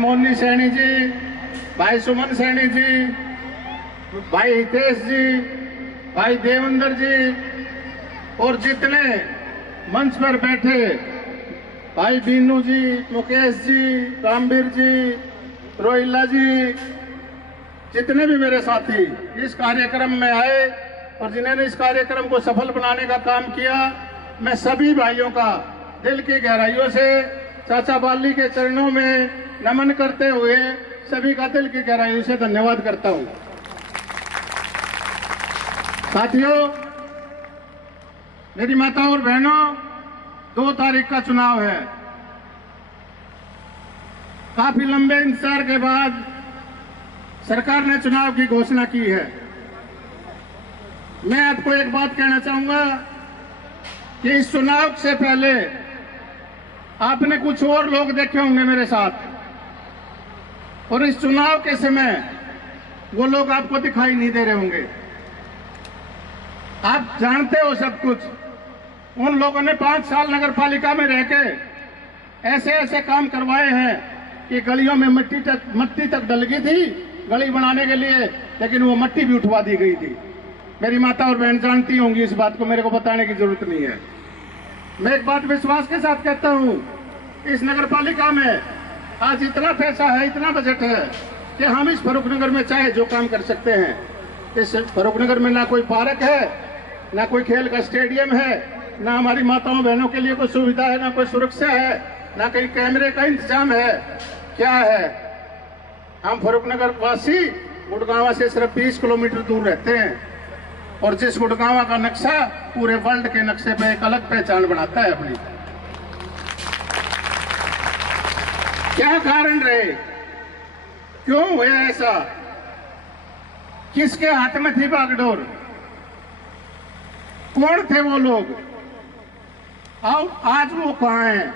मोहनी सैनी जी, भाई सुमन सैनी जी, भाई हितेश जी, भाई देवेंद्र जी और जितने मंच पर बैठे भाई बीनू जी, मुकेश जी, रामवीर जी, रोहिला जी, जितने भी मेरे साथी इस कार्यक्रम में आए और जिन्होंने इस कार्यक्रम को सफल बनाने का काम किया, मैं सभी भाइयों का दिल की गहराइयों से चाचा बाली के चरणों में नमन करते हुए सभी का दिल की गहराइयों से धन्यवाद करता हूं। साथियों, मेरी माताओं और बहनों, 2 तारीख का चुनाव है। काफी लंबे इंतजार के बाद सरकार ने चुनाव की घोषणा की है। मैं आपको एक बात कहना चाहूंगा कि इस चुनाव से पहले आपने कुछ और लोग देखे होंगे मेरे साथ, और इस चुनाव के समय वो लोग आपको दिखाई नहीं दे रहे होंगे। आप जानते हो सब कुछ। उन लोगों ने 5 साल नगर पालिका में रह के ऐसे ऐसे काम करवाए हैं कि गलियों में मट्टी तक डल गई थी गली बनाने के लिए, लेकिन वो मट्टी भी उठवा दी गई थी। मेरी माता और बहन जानती होंगी इस बात को, मेरे को बताने की जरूरत नहीं है। मैं एक बात विश्वास के साथ कहता हूं, इस नगर पालिका में आज इतना पैसा है, इतना बजट है कि हम इस फर्रुखनगर में चाहे जो काम कर सकते हैं। इस फर्रुखनगर में ना कोई पार्क है, ना कोई खेल का स्टेडियम है, ना हमारी माताओं बहनों के लिए कोई सुविधा है, ना कोई सुरक्षा है, ना कहीं कैमरे का इंतजाम है। क्या है, हम फर्रुखनगर वासी गुड़गांव से सिर्फ 20 किलोमीटर दूर रहते हैं, और जिस गुड़गांव का नक्शा पूरे वर्ल्ड के नक्शे पे एक अलग पहचान बनाता है अपनी। क्या कारण रहे, क्यों हुआ ऐसा, किसके हाथ में थी बागडोर, कौन थे वो लोग, और आज वो कहां हैं?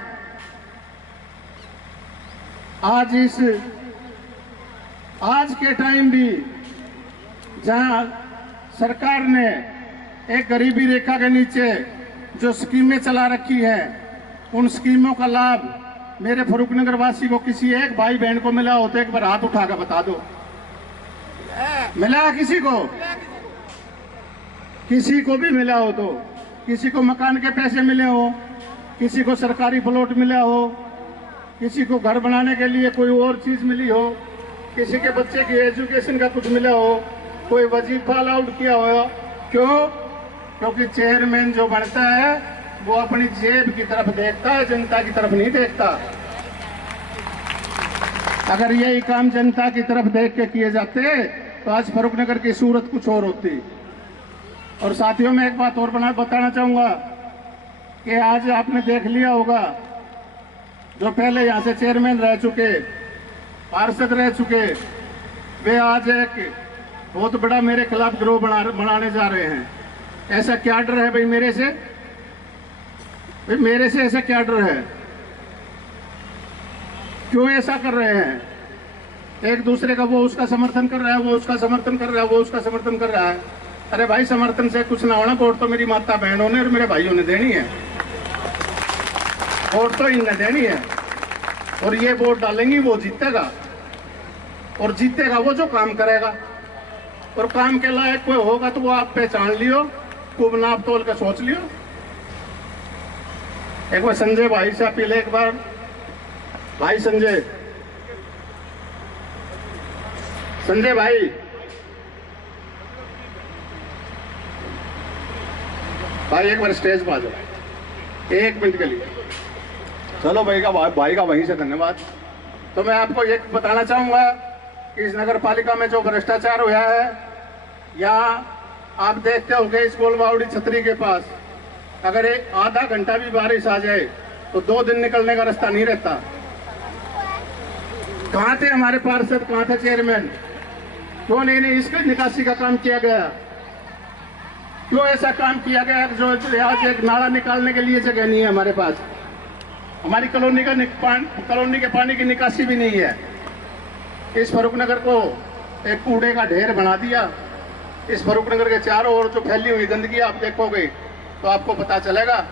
आज के टाइम भी जहां सरकार ने एक गरीबी रेखा के नीचे जो स्कीमें चला रखी हैं, उन स्कीमों का लाभ मेरे फर्रुखनगर वासी को किसी एक भाई बहन को मिला हो तो एक बार हाथ उठाकर बता दो। मिला किसी को? किसी को भी मिला हो तो, किसी को मकान के पैसे मिले हो, किसी को सरकारी प्लॉट मिला हो, किसी को घर बनाने के लिए कोई और चीज मिली हो, किसी के बच्चे की एजुकेशन का कुछ मिला हो, कोई वजीफा अलाउड किया हो। क्यों? क्योंकि चेयरमैन जो बनता है वो अपनी जेब की तरफ देखता है, जनता की तरफ नहीं देखता। अगर यही काम जनता की तरफ देख के किए जाते तो आज फर्रुखनगर की सूरत कुछ और होती। और साथियों, मैं एक बात और बताना चाहूंगा कि आज आपने देख लिया होगा, जो पहले यहाँ से चेयरमैन रह चुके, पार्षद रह चुके, वे आज एक बहुत बड़ा मेरे खिलाफ गिरोह बनाने जा रहे हैं। ऐसा क्या डर है भाई मेरे से? भाई मेरे से ऐसा क्या डर है? क्यों ऐसा कर रहे हैं? एक दूसरे का, वो उसका समर्थन कर रहा है, वो उसका समर्थन कर रहा है, वो उसका समर्थन कर रहा है। अरे भाई, समर्थन से कुछ ना होना, वोट तो मेरी माता बहनों ने और मेरे भाइयों ने देनी है, वोट तो इनने देनी है, और ये वोट डालेंगी वो जीतेगा, और जीतेगा वो जो काम करेगा, और काम के लायक कोई होगा तो वो आप पहचान लियो, खूब नाप तोल के सोच लियो। एक बार संजय भाई से अपील है, एक बार भाई संजय भाई एक बार स्टेज पर आ जाओ 1 मिनट के लिए। चलो भाई का वहीं से धन्यवाद। तो मैं आपको एक बताना चाहूंगा कि इस नगर पालिका में जो भ्रष्टाचार हुआ है, यहाँ आप देखते होंगे इस गोलबावड़ी छतरी के पास अगर एक आधा घंटा भी बारिश आ जाए तो 2 दिन निकलने का रास्ता नहीं रहता। कहाँ थे हमारे पार्षद, कहाँ थे चेयरमैन? क्यों नहीं इसके निकासी का काम किया गया? क्यों ऐसा काम किया गया जो आज एक नाला निकालने के लिए जगह नहीं है हमारे पास? हमारी कॉलोनी के पानी की निकासी भी नहीं है। इस फर्रुखनगर को एक कूड़े का ढेर बना दिया। इस फर्रुखनगर के चारों ओर जो फैली हुई गंदगी आप देखोगे तो आपको पता चलेगा।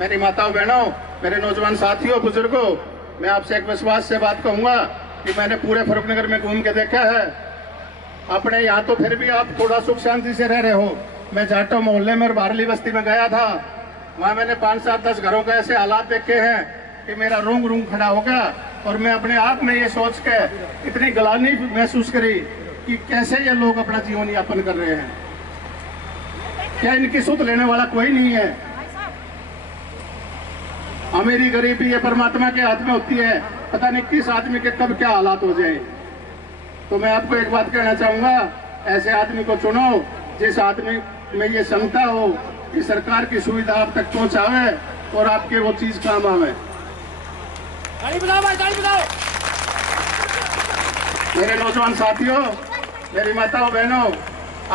मेरी माताओं बहनों, मेरे नौजवान साथियों, बुजुर्गों, मैं आपसे एक विश्वास से बात कहूंगा कि मैंने पूरे फरूखनगर में घूम के देखा है। अपने यहाँ तो फिर भी आप थोड़ा सुख शांति से रह रहे हो। मैं जाटो मोहल्ले में और बारली बस्ती में गया था, वहाँ मैंने 5, 7, 10 घरों के ऐसे हालात देखे हैं कि मेरा रूंग रूंग खड़ा हो गया। और मैं अपने आप में ये सोच के इतनी गलानी महसूस करी कि कैसे ये लोग अपना जीवन यापन कर रहे हैं। क्या इनकी सुध लेने वाला कोई नहीं है? अमीरी गरीबी ये परमात्मा के हाथ में होती है, पता नहीं किस आदमी के कब क्या हालात हो जाए। तो मैं आपको एक बात कहना चाहूंगा, ऐसे आदमी को चुनो जिस आदमी में ये क्षमता हो कि सरकार की सुविधा आप तक पहुंचावे और आपके वो चीज काम आवे। मेरे नौजवान साथियों, मेरी माताओं बहनों,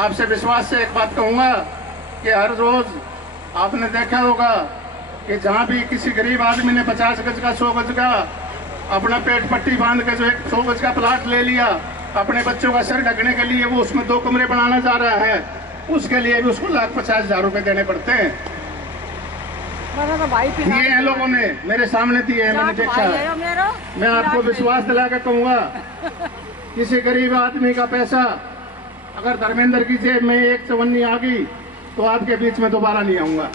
आपसे विश्वास से एक बात कहूंगा कि हर रोज आपने देखा होगा कि जहां भी किसी गरीब आदमी ने 50 गज का 100 गज का अपना पेट पट्टी बांध के जो एक 100 गज का प्लाट ले लिया, अपने बच्चों का सिर ढकने के लिए वो उसमें 2 कमरे बनाना जा रहा है, उसके लिए भी उसको 1,50,000 रुपए देने पड़ते हैं। दिए हैं लोगों ने, मेरे सामने दिए हैं, मैंने देखा है। मैं आपको विश्वास दिला के कहूंगा, किसी गरीब आदमी का पैसा अगर धर्मेंद्र की जेब में 1 चवन्नी आ गई तो आपके बीच में दोबारा नहीं आऊंगा।